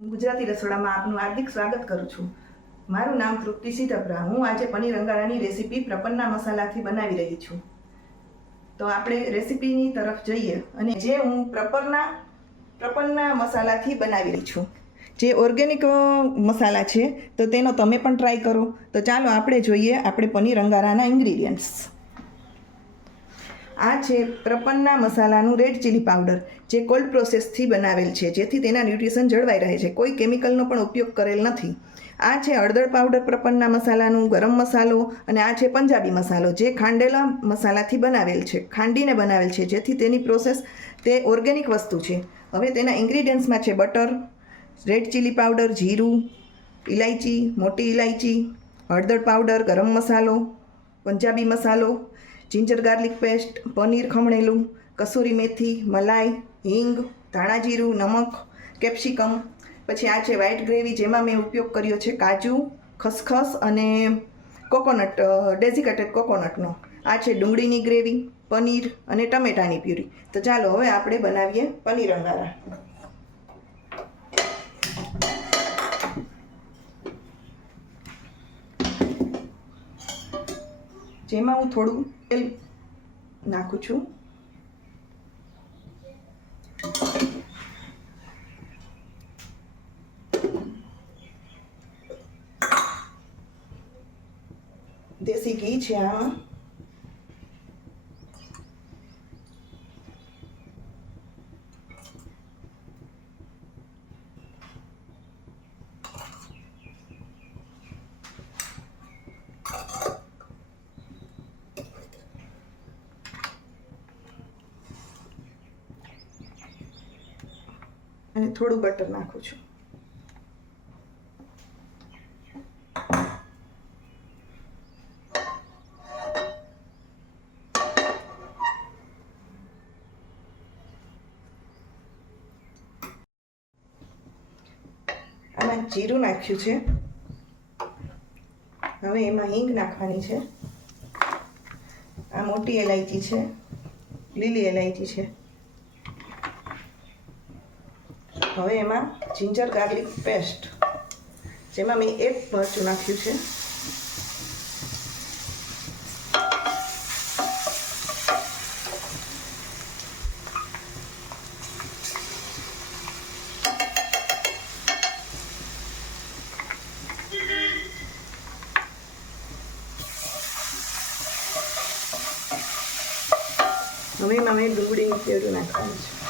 ગુજરાતી રસોડામાં આપનું હાર્દિક સ્વાગત કરું છું. મારું નામ તૃપ્તિ સીધપરા હું આજે પનીર અંગારાની રેસીપી પ્રપન્ના મસાલાથી બનાવી રહી છું. તો આપણે રેસીપીની તરફ જઈએ અને જે હું પ્રપરના પ્રપન્ના મસાલાથી બનાવી રહી છું. જે ઓર્ગેનિક મસાલા છે, તો તેનો તમે પણ ટ્રાય કરો. તો ચાલો આપણે જોઈએ આપણે પનીર અંગારાના ઇન્ગ્રીડિયન્ટ્સ આ છે પ્રપન્ના મસાલાનું રેડ ચીલી પાવડર, જે કોલ્ડ પ્રોસેસથી બનાવેલ છે, જેથી તેના ન્યુટ્રિશન જળવાઈ રહે છે. કોઈ કેમિકલનો પણ ઉપયોગ કરેલ નથી. આ છે હળદર પાવડર પ્રપન્ના મસાલાનું, ગરમ મસાલો અને આ છે પંજાબી મસાલો, જે ખાંડેલા મસાલાથી બનાવેલ છે, ખાંડીને બનાવેલ છે, જેથી તેની પ્રોસેસ તે ઓર્ગેનિક વસ્તુ છે. હવે તેના ઇન્ગ્રીડિયન્ટ્સમાં છે બટર, રેડ ચીલી પાવડર, જીરું ઇલાયચી મોટી ઇલાયચી હળદર પાવડર, ગરમ મસાલો, પંજાબી મસાલો જિંજર ગાર્લિક પેસ્ટ, પનીર ખમણેલું, કસૂરી મેથી, મલાઈ, હિંગ ધાણા જીરું નમક, કેપ્સિકમ. પછી આ છે વ્હાઇટ ગ્રેવી જેમાં મેં ઉપયોગ કર્યો છે કાજુ, ખસખસ અને કોકોનટ ડેઝિકેટેડ કોકોનટનો. આ છે ડુંગળીની ગ્રેવી પનીર અને ટમેટાની પ્યુરી. તો ચાલો હવે આપણે બનાવીએ પનીર અંગારા. જેમાં હું થોડું તેલ નાખું છું. દેશી ઘી છે આમાં. અને થોડું બટર નાખું છું. આમાં જીરું નાખ્યું છે. હવે એમાં હિંગ નાખવાની છે. આ મોટી એલાયચી છે. લીલી એલાયચી છે. હવે એમાં જિંજર ગાર્લિક પેસ્ટ જેમાં મેં એક મરચું નાખ્યું છે. હવે એમાં મેં ડુંગળીનું પેરું નાખવાનું છે.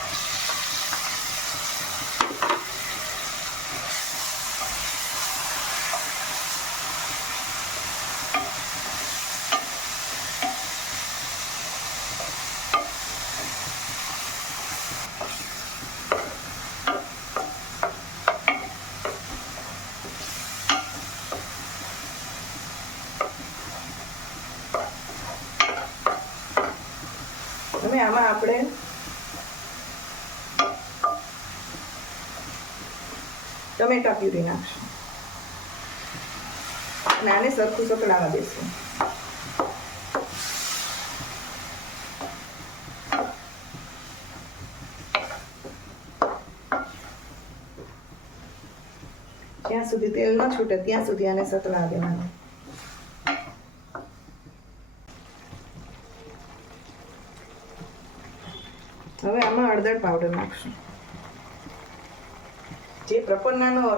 હવે આમાં આપણે ટમેટા પ્યુરી નાખશું. અને આને સરખું સકડાવા દેશું. જ્યાં સુધી તેલ ન છૂટે ત્યાં સુધી આને સતળા દેવાનું. હવે આમાં અડદર પાવડર નાખશું. જે પ્રપન્નાનો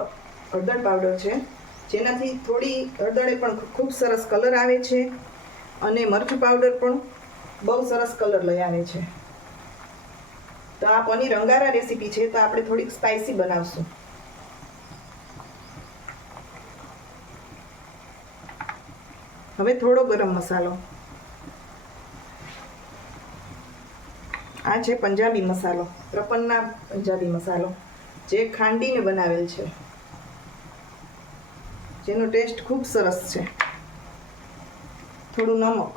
હળદર પાવડર છે, જેનાથી થોડી અડદળે પણ ખૂબ સરસ કલર આવે છે અને મરચું પાવડર પણ બહુ સરસ કલર લઈ આવે છે. તો આ પનીર અંગારા રેસીપી છે, તો આપણે થોડીક સ્પાઇસી બનાવશું. હવે થોડો ગરમ મસાલો. આ છે પંજાબી મસાલો, પ્રપન્ના પંજાબી મસાલો, જે ખાંડીને બનાવેલ છે. જેનો ટેસ્ટ ખૂબ સરસ છે. થોડું નમક.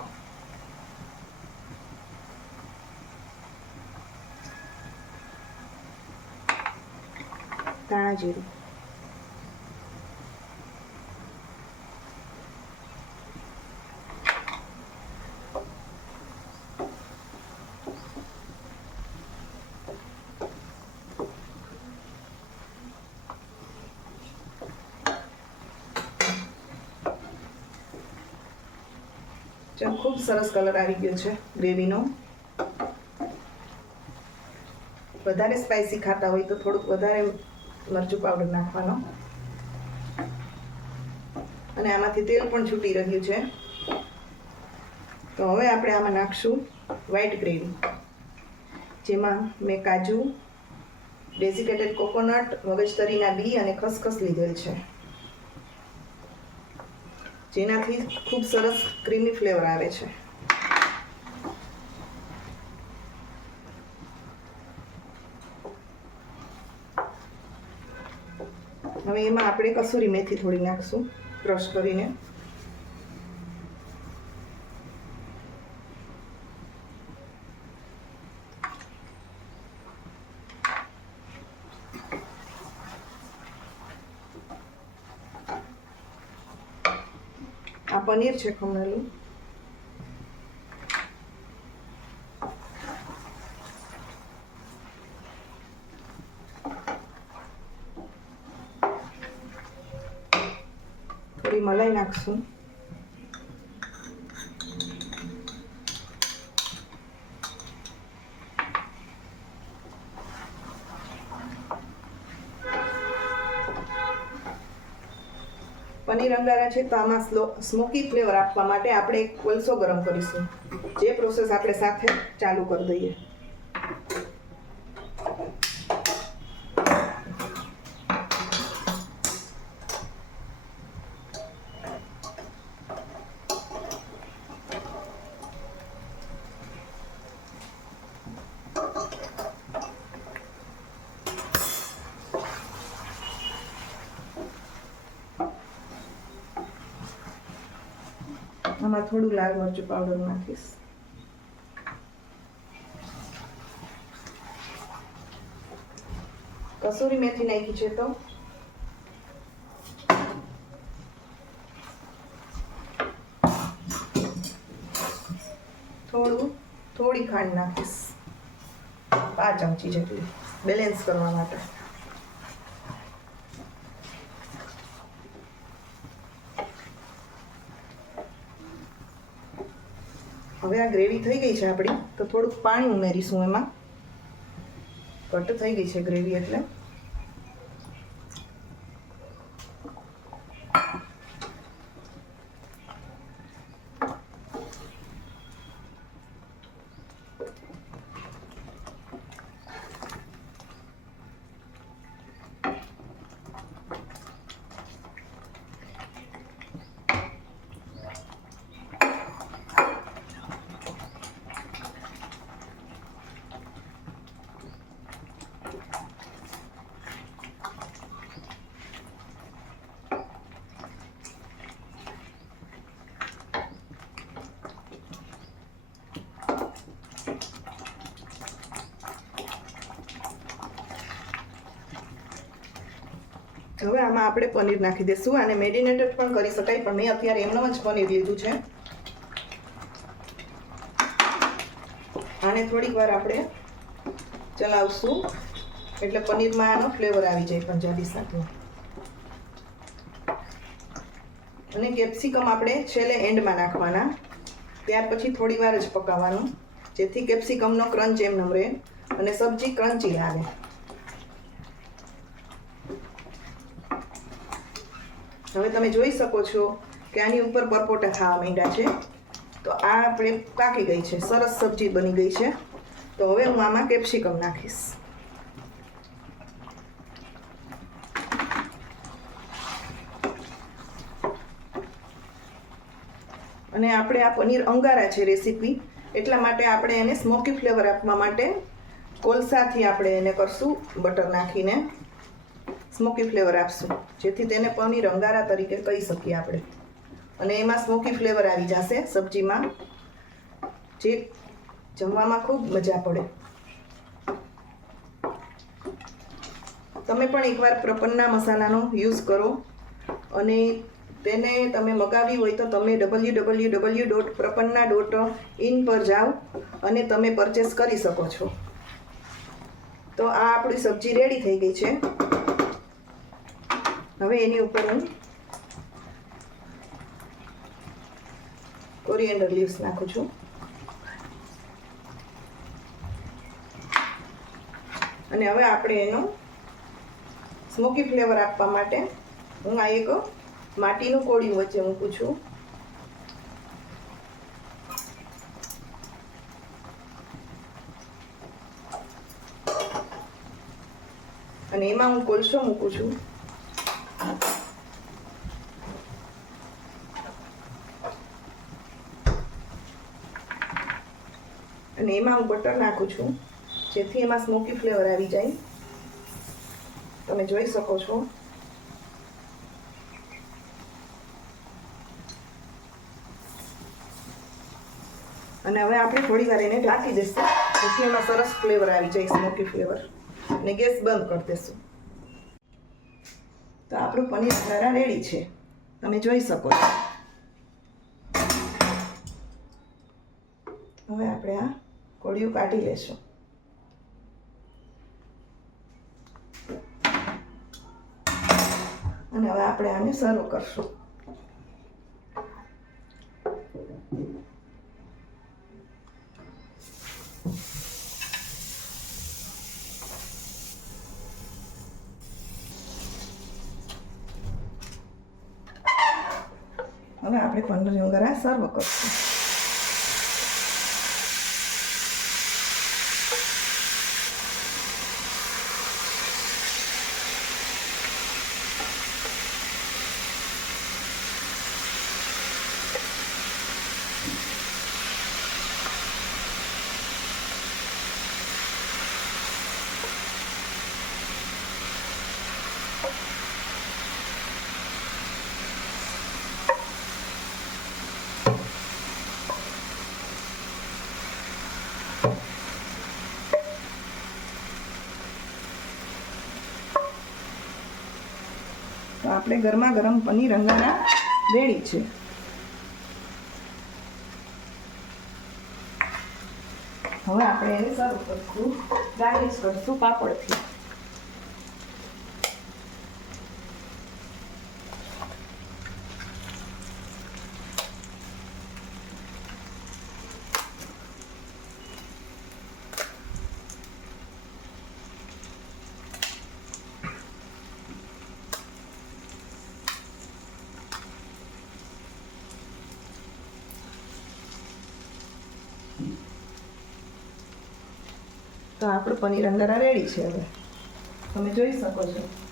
ધાણા જીરું. ચાલ ખૂબ સરસ કલર આવી ગયો છે ગ્રેવીનો. વધારે સ્પાઇસી ખાતા હોય તો થોડુંક વધારે મરચું પાવડર નાખવાનો. અને આમાંથી તેલ પણ છૂટી રહ્યું છે. તો હવે આપણે આમાં નાખશું વ્હાઈટ ગ્રેવી જેમાં મેં કાજુ ડેઝિકેટેડ કોકોનટ મગજતરીના બી અને ખસખસ લીધેલ છે. જેનાથી ખૂબ સરસ ક્રીમી ફ્લેવર આવે છે. હવે એમાં આપણે કસૂરી મેથી થોડી નાખશું ક્રશ કરીને. પનીર છે ખમણેલું. થોડી મલાઈ નાખશું. પનીર અંગારા છે તો આમાં સ્મોકી ફ્લેવર આપવા માટે આપણે એક કોલસો ગરમ કરીશું. જે પ્રોસેસ આપણે સાથે ચાલુ કરી દઈએ. આમાં થોડું લાલ મરચું પાવડર નાખીશ. કસૂરી મેથી નાખી છે તો. થોડું, થોડી ખાંડ નાખીશ. પાંચ ચમચી જેટલી. બેલેન્સ કરવા માટે. હવે આ ગ્રેવી થઈ ગઈ છે આપણી. તો થોડુંક પાણી ઉમેરીશું એમાં. ઘટ થઈ ગઈ છે ગ્રેવી એટલે. હવે આમાં આપણે પનીર નાખી દઈશું આને મેરિનેટેડ પણ કરી શકાય, પણ મેં અત્યારે એમનો જ પનીર લીધું છે. આને થોડીક વાર આપણે ચલાવશું, એટલે પનીરમાં આનો ફ્લેવર આવી જાય પંજાબી સાથે. અને કેપ્સિકમ આપણે છેલ્લે એન્ડમાં નાખવાના. ત્યાર પછી થોડી વાર જ પકાવવાનું, જેથી કેપ્સિકમનો ક્રંચ એમ નમરે અને સબ્જી ક્રંચી લાગે. હવે તમે જોઈ શકો છો કે આની ઉપર પરપોટા ખાવા માંડ્યા છે. તો આ આપણે પાકી ગઈ છે. સરસ સબ્જી બની ગઈ છે. તો હવે હું આમાં કેપ્સિકમ નાખીશ. અને આપણે આ પનીર અંગારા છે રેસીપી. એટલા માટે આપણે એને સ્મોકી ફ્લેવર આપવા માટે કોલસાથી આપણે એને કરશું બટર નાખીને. સ્મોકી ફ્લેવર આપશું. જેથી તેને પનીર અંગારા તરીકે કહી શકીએ આપણે. અને એમાં સ્મોકી ફ્લેવર આવી જશે સબ્જીમાં. જે જમવામાં ખૂબ મજા પડે. તમે પણ એકવાર પ્રપન્ના મસાલાનો યુઝ કરો. અને તેને તમે મગાવી હોય તો તમે W W W dot Prapanna dot in પર જાઓ અને તમે પરચેસ કરી શકો છો. તો આ આપણી સબ્જી રેડી થઈ ગઈ છે. હવે એની ઉપર હું કોરિએન્ડર લીવ્સ નાખું છું. અને હવે આપણે એનો સ્મોકી ફ્લેવર આપવા માટે હું આ એક માટીનું કોળિયું વચ્ચે મૂકું છું. અને એમાં હું કોલસો મૂકું છું. અને એમાં હું બટર નાખું છું, જેથી એમાં સ્મોકી ફ્લેવર આવી જાય. તમે જોઈ શકો છો. અને હવે આપણે થોડી વાર એને ઢાંકી દઈશું, જેથી એમાં સરસ ફ્લેવર આવી જાય સ્મોકી ફ્લેવર અને ગેસ બંધ કરી દઈશું. તો આપણું પનીર ઘરા રેડી છે. તમે જોઈ શકો છો. કોળિયું કાઢી લેશું. અને હવે આપણે આને સર્વ કરશું. હવે આપણે પંદર આ સર્વ કરશું. તો આપણે ગરમા ગરમ પનીર રંગાના રેડી છે. હવે આપણે એને સર ઉપર ગાર્નિશ કરશું પાપડથી. તો આપણું પનીર અંગારા રેડી છે હવે. તમે જોઈ શકો છો.